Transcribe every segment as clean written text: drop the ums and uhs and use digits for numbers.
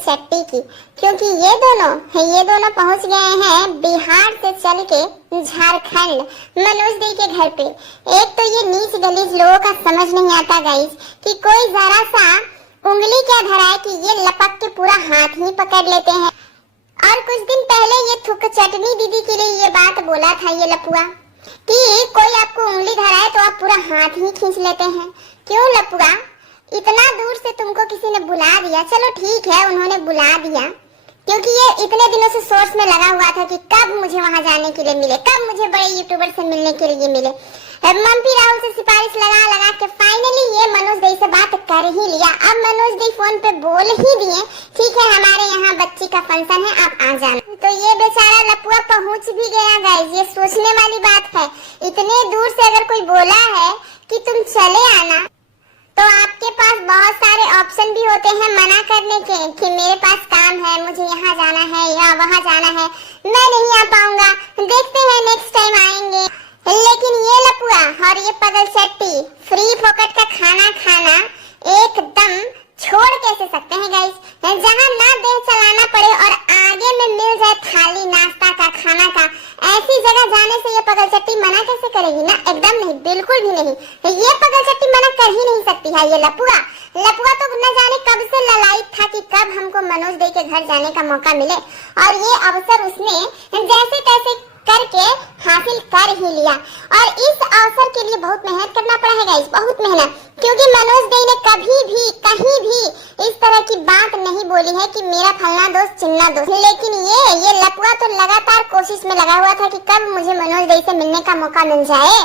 शेट्टी की, क्योंकि ये दोनों पहुंच गए हैं बिहार से चल के झारखंड मनोज दी के घर पे। एक तो ये नीच गलीज लोगों का समझ नहीं आता गाइस कि कोई जरा सा उंगली क्या धराए कि ये लपक के पूरा हाथ ही पकड़ लेते हैं। और कुछ दिन पहले ये थुक चटनी दीदी के लिए ये बात बोला था ये लपुआ कि कोई आपको उंगली धराए तो आप पूरा हाथ ही खींच लेते हैं। क्यों लपुआ, इतना दूर से तुमको किसी ने बुला दिया, चलो ठीक है उन्होंने बुला दिया, क्योंकि ये इतने दिनों से सोर्स में लगा हुआ था कि कब मुझे वहां जाने के लिए मिले, कब मुझे बड़े यूट्यूबर से मिलने के लिए मिले। मम्पी राहुल से सिफारिश लगा के फाइनली ये मनोज दी से बात कर ही लिया। अब मनोज दी फोन पे बोल ही दिए, ठीक है हमारे यहाँ बच्ची का फंक्शन है आप आ जाना। तो ये बेचारा लपुआ पहुंच भी गया गाइस। ये सोचने वाली बात है, इतने दूर से अगर कोई बोला है कि तुम चले आना तो आपके पास बहुत सारे ऑप्शन भी होते हैं मना करने के कि मेरे पास काम है, मुझे यहाँ जाना है या वहाँ जाना है, मैं नहीं आ पाऊंगा, देखते हैं नेक्स्ट टाइम आएंगे। लेकिन ये लपुआ और ये पगल चट्टी फ्री फोकट का खाना खाना एकदम छोड़ कैसे सकते हैं गाइस। जहाँ ना देह चलाना पड़े और आगे में मिल जाए थाली नाश्ता का खाना का, ऐसी जगह जाने से ये पगल चट्टी मना कैसे करेगी ना, एकदम नहीं, बिल्कुल भी नहीं। ये पगल चट्टी मना कर ही नहीं सकती है। ये लपुआ तो न जाने कब से ललायत था कि कब हमको मनोज दी के घर जाने का मौका मिले, और ये अवसर उसने जैसे तैसे करके हासिल कर ही लिया। और इस अवसर के लिए बहुत मेहनत करना पड़ा है गाइस, बहुत मेहनत, क्योंकि मनोज दी ने कभी भी कहीं भी इस तरह की बात नहीं बोली है कि मेरा फलना दोस्त चिन्ना दोस्त। लेकिन ये लपुआ तो लगातार कोशिश में लगा हुआ था कि कब मुझे मनोज दी से मिलने का मौका मिल जाए,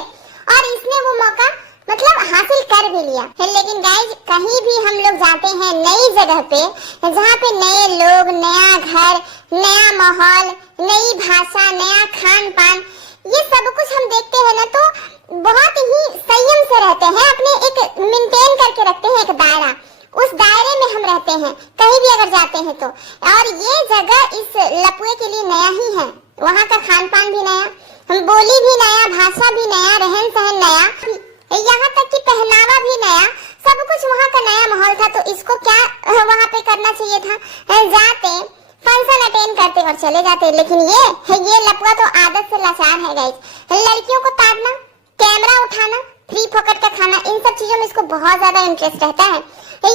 और इसने वो मौका मतलब हासिल कर भी लिया। लेकिन गाइस कहीं भी हम लोग जाते हैं नई जगह पे, जहाँ पे नए लोग, नया घर, नया माहौल, नई भाषा, नया खान पान, ये सब कुछ हम देखते हैं ना, तो बहुत ही संयम से रहते हैं, अपने एक मेंटेन करके रखते हैं एक दायरा, उस दायरे में हम रहते हैं कहीं भी अगर जाते हैं तो। और ये जगह इस लपुए के लिए नया ही है, वहाँ का खान पान भी नया, बोली भी नया, भाषा भी नया, रहन सहन नया, यहाँ तक कि पहनावा भी नया, सब कुछ वहाँ का नया माहौल था। तो इसको क्या वहाँ पे करना चाहिए था, जाते फंक्शन अटेंड करते और चले जाते। लेकिन ये लपुआ तो आदत से लाचार है गाइस। लड़कियों को ताड़ना, कैमरा उठाना, फ्री फोकट का खाना, इन सब चीजों में इसको बहुत ज्यादा इंटरेस्ट रहता है।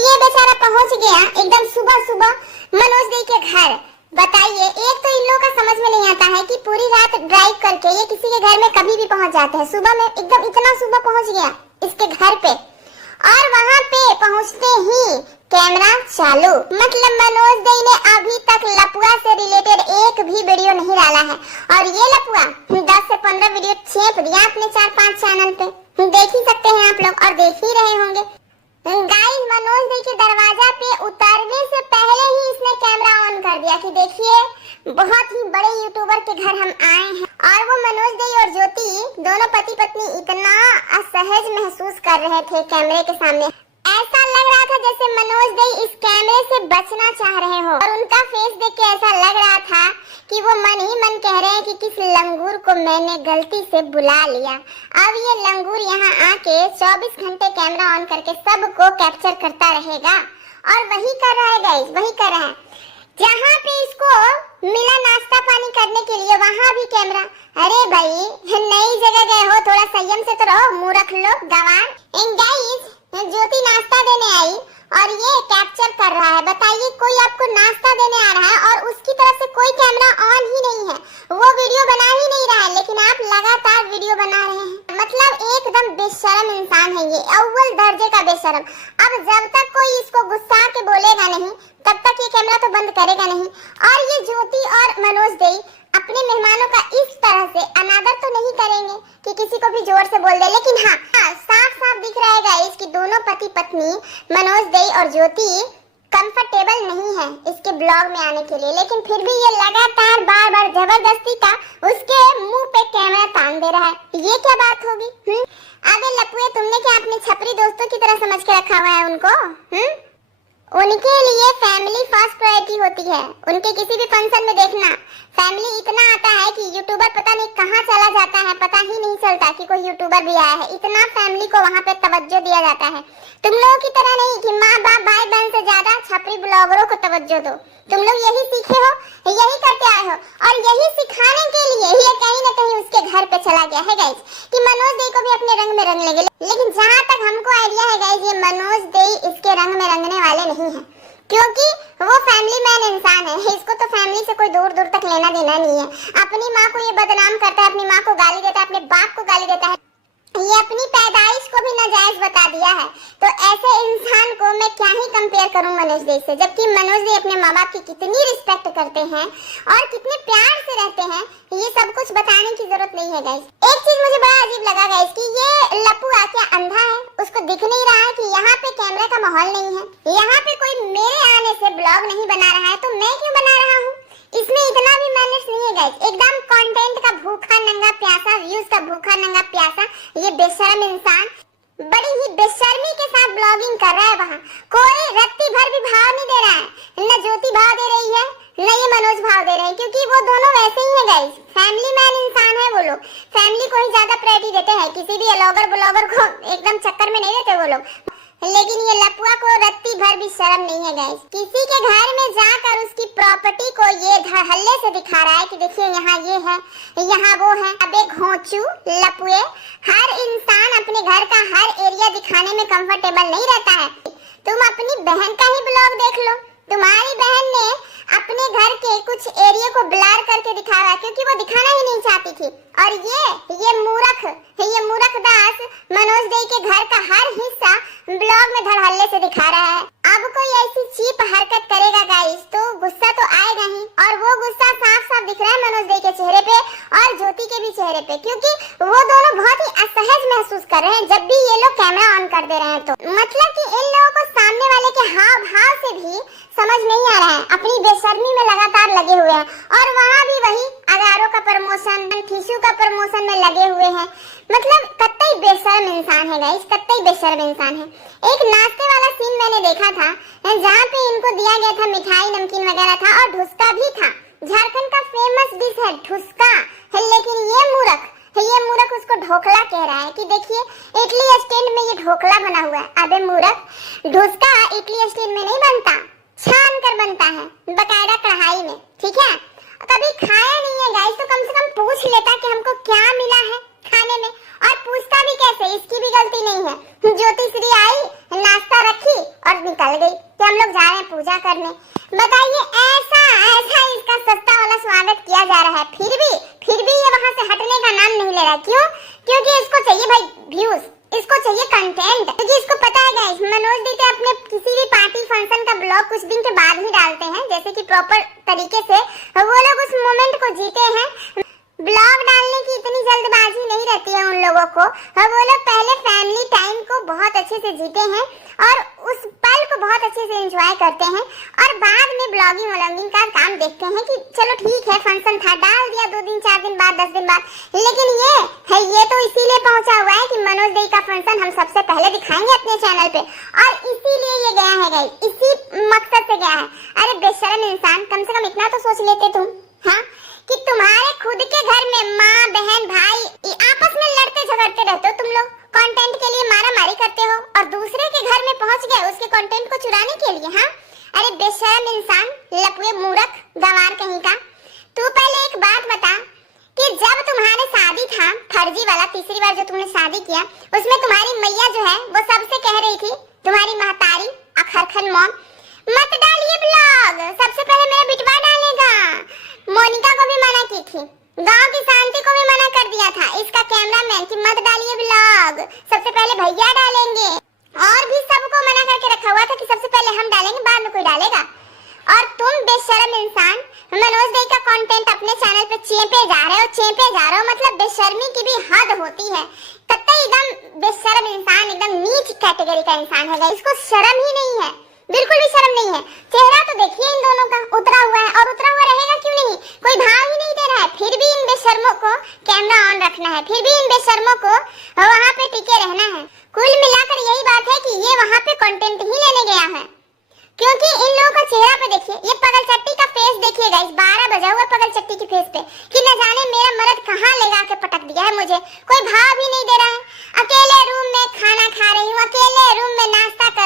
ये बेचारा पहुंच गया एकदम सुबह मनोज दी के घर। बताइए, एक तो इन लोगों का समझ में नहीं आता है कि पूरी रात ड्राइव करके ये किसी के घर में कभी भी पहुंच जाते हैं, सुबह में एकदम इतना सुबह पहुंच गया इसके घर पे, और वहां पे पहुंचते ही कैमरा चालू। मतलब मनोज दी ने अभी तक लपुआ से रिलेटेड एक भी वीडियो नहीं डाला है, और ये लपुआ 10 से 15 वीडियो छेप दिया अपने 4-5 चैनल पे, देख ही सकते हैं आप लोग और देख ही रहे होंगे। गाइस मनोज दी के दरवाजा पे उतरने से पहले ही इसने कैमरा ऑन कर दिया कि देखिए बहुत ही बड़े यूट्यूबर के घर हम आए हैं। और वो मनोज दी और ज्योति दोनों पति पत्नी इतना असहज महसूस कर रहे थे कैमरे के सामने, ऐसा लग रहा था जैसे मनोज दी इस कैमरे से बचना चाह रहे हो। और उनका फेस देख के ऐसा लग रहा था कि वो मन ही मन कह रहे हैं कि किस लंगूर को मैंने गलती से बुला लिया। अब ये लंगूर यहाँ आके 24 घंटे कैमरा ऑन करके सबको कैप्चर करता रहेगा, और वही कर रहा है गाइस, वही कर रहा है। जहाँ पे इसको मिला नाश्ता पानी करने के लिए वहाँ भी कैमरा। अरे भाई नई जगह गए हो, थोड़ा संयम से तो रहो, मूर्ख लोग गवार। एंड गाइस ज्योति नाश्ता देने आई और ये कैप्चर कर रहा है। बताइए कोई आपको नाश्ता देने आ रहा है और उसकी तरफ से कोई कैमरा ऑन ही नहीं है, वो वीडियो बना ही नहीं रहा है, लेकिन आप लगातार वीडियो बना रहे हैं। मतलब एकदम बेशरम इंसान है ये, अव्वल दर्जे का बेशरम। अब जब तक कोई इसको गुस्सा के बोलेगा नहीं तब तक ये कैमरा तो बंद करेगा नहीं। और ये ज्योति और मनोज दी अपने मेहमानों का इस तरह से अनादर तो नहीं करेंगे कि किसी को भी जोर से बोल दे। लेकिन हाँ साफ साफ दिख रहा है गाइस कि दोनों पति पत्नी मनोज दी और ज्योति कंफर्टेबल नहीं है इसके ब्लॉग में आने के लिए, लेकिन फिर भी ये लगातार बार बार जबरदस्ती का उसके मुंह पे कैमरा तान दे रहा है। ये क्या बात होगी? अबे लपुए तुमने क्या अपने छपरी दोस्तों की तरह समझ के रखा हुआ है उनको? उनके लिए फैमिली फर्स्ट प्रायोरिटी होती है। उनके किसी भी फंक्शन में देखना फैमिली इतना आता है कि यूट्यूबर पता नहीं कहाँ चला जाता है, पता ही नहीं चलता कि कोई यूट्यूबर भी आया है। इतना फैमिली को वहाँ पे तवज्जो तवज्जो दिया जाता है। तुम लोगों की तरह नहीं कि माँ बाप भाई बहन से ज्यादा छपरी ब्लॉगरों को तवज्जो दो। तुम लोग यही सीखे हो, यही करते आए हो, और यही सिखाने के लिए ये कहीं ना कहीं उसके घर पे चला गया है गाइस कि मनोज दे को भी अपने रंग में रंग लेंगे। लेकिन जहाँ तक हमको आइडिया है गाइस, ये मनोज दे इसके रंग में रंगने वाले नहीं है, क्योंकि वो फैमिली मैन इंसान है। इसको तो फैमिली से कोई दूर दूर तक लेना देना नहीं है। अपनी माँ को ये बदनाम करता है, अपनी माँ को गाली देता है, अपने बाप को गाली देता है, ये अपनी पैदाइश को भी नाजायज बता दिया है। तो ऐसे इंसान को मैं क्या ही कंपेयर करूं मनोज दे से, जबकि मनोज दे अपने माँ बाप की कितनी रिस्पेक्ट करते हैं और कितने प्यार से रहते हैं, ये सब कुछ बताने की जरूरत नहीं है गाइस। एक चीज मुझे बड़ा अजीब लगा गाइस कि ये लप्पू आके अंधा है, उसको दिख नहीं रहा है कि यहाँ पे कैमरा का माहौल नहीं है, यहाँ पे कोई मेरे आने से ब्लॉग नहीं बना रहा है, तो मैं क्यों बना रहा हूँ? इसमें इतना भी मैनर्स नहीं है गाइस, एकदम कंटेंट का भूखा नंगा प्यासा, व्यूज का भूखा नंगा प्यासा ये बेशर्म इंसान बड़ी ही बेशर्मी के साथ ब्लॉगिंग कर रहा है। वहाँ कोई रत्ती भर भी भाव नहीं दे रहा है, न ज्योति भाव दे रही है, न ये मनोज भाव दे रहे हैं, क्योंकि वो दोनों वैसे ही है गाइस, फैमिली मैन इंसान है वो लोग। फैमिली को ही ज्यादा प्रायोरिटी देते हैं, किसी भी व्लॉगर ब्लॉगर को एकदम चक्कर में नहीं देते वो लोग। लेकिन ये लपुआ को रत्ती भर भी शर्म नहीं है गाइस, किसी के घर में जाकर उसकी प्रॉपर्टी को ये हल्ले से दिखा रहा है कि देखिए यहाँ ये है, यहाँ वो है। अबे घोंचू लपुए, हर इंसान अपने घर का हर एरिया दिखाने में कंफर्टेबल नहीं रहता है। तुम अपनी बहन का ही ब्लॉग देख लो, तुम्हारी बहन ने अपने घर के कुछ एरिया को ब्लर करके दिखाया क्योंकि वो दिखाना ही नहीं चाहती थी। और ये मूर्ख दास मनोज दे के घर का हर हिस्सा ब्लॉग में धड़ल्ले से दिखा रहा है। अब कोई ऐसी चीप हरकत करेगा गाइस तो गुस्सा तो आएगा ही, और वो गुस्सा साफ साफ दिख रहा है मनोज दे के चेहरे पे और ज्योति के भी चेहरे पे, क्योंकि वो दोनों बहुत ही असहज महसूस कर रहे हैं जब भी ये लोग कैमरा ऑन कर दे रहे हैं। तो मतलब कि इन लोगों को सामने वाले के हाव भाव से भी समझ नहीं आ रहा है, अपनी बेशर्मी में लगातार लगे हुए हैं। और वहाँ भी वही अगारों का प्रमोशन, खीसू का प्रमोशन में लगे हुए हैं। मतलब कतई बेशर्म इंसान है गाइस, कतई बेशर्म इंसान है। एक नाश्ते वाला सीन मैंने देखा था जहाँ पे इनको दिया गया था मिठाई नमकीन वगैरह था और ढुसका भी था। झारखंड का फेमस डिश है ढुसका, लेकिन ये मूर्ख उसको ढोकला कह रहा है कि देखिए इडली स्टैंड में ये ढोकला बना हुआ है। अबे मूर्ख, ढुसका इडली स्टैंड में नहीं बनता, छान कर बनता है बकायदा कढ़ाई में, ठीक है। कभी खाया नहीं है गाइस तो कम से कम पूछ लेता कि हमको क्या मिला है खाने में, और पूछता भी कैसे, इसकी भी गलती नहीं है। ज्योति श्री आई, नाश्ता रखी और निकल गई कि हम लोग जा रहे हैं पूजा करने। बताइए ऐसा इसका सस्ता वाला स्वागत किया जा रहा है, फिर भी ये वहाँ से हटने का नाम नहीं ले रहा। क्यों? क्योंकि इसको चाहिए भाई व्यूज, इसको चाहिए कंटेंट, क्योंकि इसको पता है गाइस मनोज दी अपने किसी भी पार्टी फंक्शन का ब्लॉग कुछ दिन के बाद ही डालते हैं, जैसे कि प्रॉपर तरीके से वो लोग उस मोमेंट को जीते हैं। ब्लॉग डालने की इतनी जल्दबाजी नहीं रहती है उन लोगों को, वो लोग पहले फैमिली टाइम को बहुत अच्छे से जीते हैं और उस पल को बहुत अच्छे से एंजॉय करते हैं, और बाद में ब्लॉगिंग व्लॉगिंग का काम देखते हैं कि चलो ठीक है फंक्शन था डाल दिया 2 दिन 4 दिन बाद 10 दिन बाद। लेकिन ये तो इसीलिए पहुंचा हुआ है कि मनोज दे का फंक्शन हम सबसे पहले दिखाएंगे अपने चैनल पे, और इसीलिए ये गया है गाइस, इसी मकसद से गया है। अरे बेशर्म इंसान, कम से कम इतना तो सोच लेते तुम, हाँ, कि तुम्हारे खुद के घर में माँ बहन भाई आपस में लड़ते झगड़ते रहते हो, तुम लोग कंटेंट के लिए मारा मारी करते हो, और दूसरे के घर में पहुंच गए उसके कंटेंट को चुराने के लिए। हाँ, अरे बेशर्म इंसान, लपुए मूर्ख गंवार कहीं का। तू पहले एक बात बता कि जब तुम्हारे शादी था फर्जी वाला, तीसरी बार जो तुमने शादी किया, उसमें तुम्हारी मैया जो है वो सबसे कह रही थी, तुम्हारी महतारी अखरखन मॉम, मत डालिए ब्लॉग, सबसे पहले मेरा बिटवा डालेगा। मोनिका को भी मना की थी, गांव की शांति को भी मना कर दिया था इसका कैमरामैन कि मत डालिए ब्लॉग, सबसे पहले भैया डालेंगे, और भी सबको मना करके रखा हुआ था कि सबसे पहले हम डालेंगे बाद में कोई डालेगा। और तुम बेशर्म इंसान मनोज दे का कंटेंट अपने चैनल पे चेपे जा रहे हो, मतलब बेशर्मी की भी हद होती है। कतई एकदम बेशर्म इंसान, एकदम नीच कैटेगरी का इंसान है, इसको शर्म ही नहीं है, बिल्कुल भी शर्म नहीं है। चेहरा तो देखिए इन दोनों का उतरा हुआ है, और उतरा हुआ रहेगा क्यों नहीं, कोई भाव ही नहीं दे रहा है, फिर भी इन बेशर्मों को कैमरा ऑन रखना है, फिर भी इन बेशर्मों को वहाँ पे टिके रहना है। कुल मिलाकर यही बात है कि ये वहाँ पे कंटेंट ही लेने गया है, क्योंकि इन लोगों का चेहरा पे देखिए, ये पगलचट्टी का फेस देखिए गाइस, 12 बजा हुआ पगलचट्टी की फेस पे कि न जाने मेरा मर्द कहाँ ले जाके पटक दिया है मुझे, कोई भाव भी नहीं दे रहा है। अकेले रूम में खाना खा रही हूँ,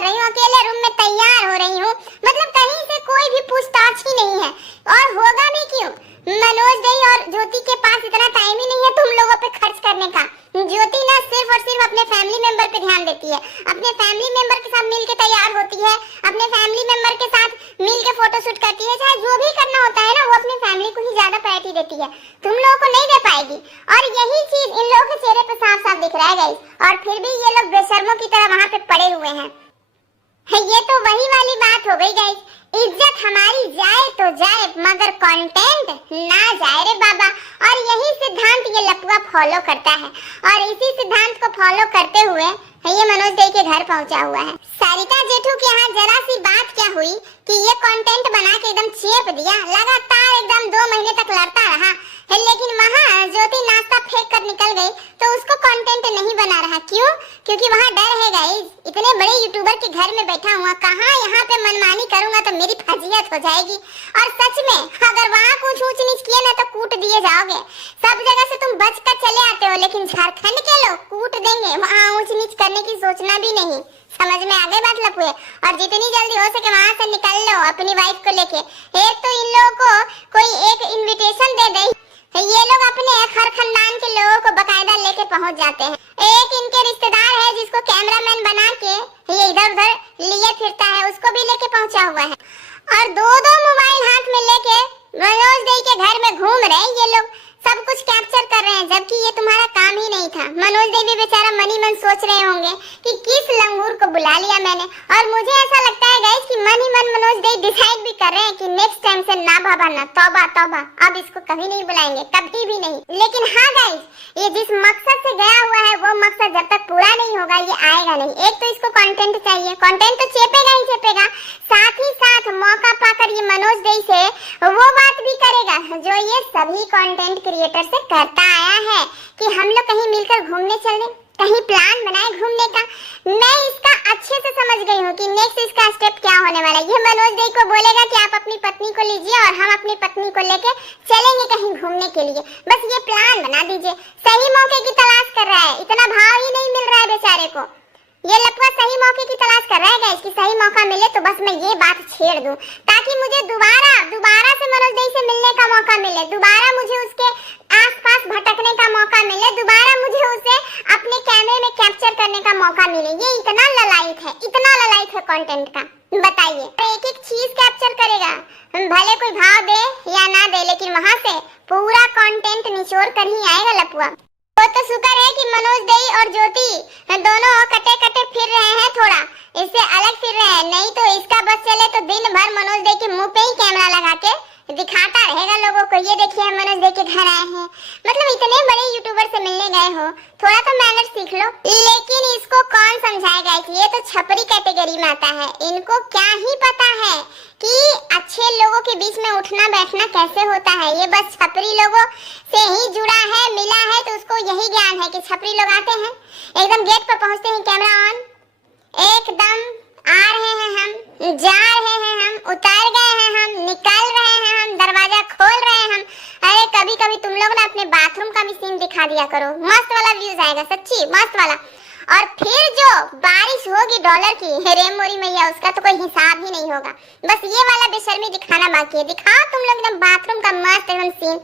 रही हूँ, अकेले रूम में तैयार हो रही हूँ, मतलब कहीं से कोई भी पूछताछ ही नहीं है। और होगा भी क्यों? मनोज दई और ज्योति के पास इतना टाइम ही नहीं है तुम लोगों पे खर्च करने का। ज्योति ना सिर्फ और सिर्फ अपने फैमिली मेंबर पे ध्यान देती है, अपने फैमिली मेंबर के साथ मिलके तैयार होती है, अपने फैमिली मेंबर के साथ मिलके फोटो शूट करती है, चाहे जो भी करना होता है ना वो अपनी फैमिली को ही ज्यादा प्रायोरिटी देती है, तुम लोगों को नहीं दे पाएगी। और यही चीज इन लोगों के चेहरे पे साफ साफ दिख रहा है गाइस, और फिर भी ये लोग बेशर्मों की तरह वहां पे पड़े हुए हैं। ये तो वही वाली बात हो गई गाइस, इज्जत हमारी जाए तो जाए मगर कंटेंट ना जाए रे बाबा। और यही सिद्धांत ये लपुआ फॉलो करता है, और इसी सिद्धांत को फॉलो करते हुए ये मनोज दई के घर पहुंचा हुआ है। सारिका जेठू के यहाँ जरा सी बात क्या हुई कि ये कंटेंट बना के एकदम चेप दिया, लगातार एकदम 2 महीने तक लड़ता रहा, लेकिन वहाँ ज्योति नाश्ता फेंक कर निकल गई तो उसको कंटेंट नहीं बना रहा। क्यों? क्योंकि वहाँ डर है गाइस, इतने बड़े यूट्यूबर के घर में बैठा हुआ, कहाँ यहाँ पे मनमानी करूंगा तो मेरी फजीयत हो जाएगी। और सच में अगर वहाँ कुछ ऊंच नीच किए ना तो कूट दिए जाओगे। सब जगह से तुम बच कर चले आते हो, लेकिन झारखंड के लोग कूट देंगे, वहाँ ऊंच नीच करने की सोचना भी नहीं। समझ में आ गई बात लपुए? और जितनी जल्दी हो सके वहाँ से निकल लो अपनी वाइफ को लेके। एक तो इन लोगों को कोई एक इनविटेशन दे दे, ये लोग अपने हर खानदान के लोगों को बकायदा लेके पहुंच जाते हैं। एक इनके रिश्तेदार है जिसको कैमरामैन बना के ये इधर उधर लिए फिरता है, उसको भी लेके पहुंचा हुआ है। और 2-2 मोबाइल हाथ में लेके मनोज दई के घर में घूम रहे हैं ये लोग, सब कुछ कैप्चर कर रहे हैं, जबकि ये तुम्हारा काम ही नहीं था। मनोज दई भी बेचारा मनी मन सोच रहे होंगे कि किस लंगूर को बुला लिया मैंने। और मुझे ऐसा लगता है गाइस कि मन ही मन मनोज दई डिसाइड भी कर रहे हैं कि नेक्स्ट टाइम से ना बाबा ना, तौबा तौबा, अब इसको कभी नहीं बुलाएंगे, कभी भी नहीं। लेकिन हाँ गाइस, ये जिस मकसद से गया हुआ है वो मकसद जब तक पूरा नहीं होगा ये आएगा नहीं। एक तो इसको कंटेंट चाहिए, कंटेंट तो चेपेगा ही चेपेगा, साथ ही साथ मौका पाकर ये मनोज दई से वो बात भी करेगा जो ये सभी कंटेंट क्रिएटर से करता आया है कि हम लोग कहीं मिलकर घूमने चलें, कहीं प्लान बनाए घूमने का। मैं इसका अच्छे से समझ गई हूँ कि नेक्स्ट इसका स्टेप क्या होने वाला है। ये मनोज दई को बोलेगा कि आप अपनी पत्नी को लीजिए और हम अपनी पत्नी को लेके चलेंगे कहीं घूमने के लिए, बस ये प्लान बना दीजिए। सही मौके की तलाश कर रहा है, इतना भाव ही नहीं मिल रहा है बेचारे को। ये लपुआ सही मौके की तलाश कर रहा है गाइस कि सही मौका मिले तो बस मैं ये बात छेड़ दूं ताकि मुझे दोबारा से मनोज दई से मिलने का मौका मिले, दोबारा मुझे उसके आसपास भटकने का मौका मिले, दोबारा मुझे उसे अपने कैमरे में कैप्चर करने का मौका मिले। ये इतना ललायत है कंटेंट का, बताइए। एक एक चीज कैप्चर करेगा, भले कोई भाव दे या ना दे, लेकिन वहां से पूरा कंटेंट निचोड़ कर ही आएगा लपुआ। वो तो शुक्र है कि मनोज दई और ज्योति दोनों कटे कटे फिर रहे हैं, थोड़ा इससे अलग फिर रहे हैं, नहीं तो इसका बस चले तो दिन भर मनोज दई के मुंह पे ही कैमरा लगा के दिखाता रहेगा लोगों को, ये देखिए हम मनोज दई के घर आए हैं। मतलब इतने बड़े यूट्यूबर से मिलने गए हो, थोड़ा तो मैनर सीख लो। लेकिन इसको कौन समझाएगा कि ये तो छपरी कैटेगरी में आता है, इनको क्या ही पता है कि अच्छे लोगों के बीच में उठना बैठना कैसे होता है। ये बस छपरी लोगों से ही जुड़ा है, मिला है, तो उसको यही ज्ञान है कि छपरी लोग आते हैं, एकदम गेट पर पहुंचते हैं, कैमरा ऑन, एकदम आ रहे हैं हम, जा रहे हैं हम, उतर गए हैं हम, निकल रहे हैं हम, दरवाजा खोल रहे हैं हम। अरे कभी कभी तुम लोग ना अपने बाथरूम का भी सीन दिखा दिया करो, मस्त वाला व्यूज आएगा, सच्ची मस्त वाला। और फिर जो बारिश होगी डॉलर की, रे मोरी मैया, उसका तो कोई हिसाब ही नहीं होगा। बस ये वाला बेशर्मी दिखाना बाकी है, दिखाओ तुम लोग एकदम बाथरूम का मस्त एकदम सीन।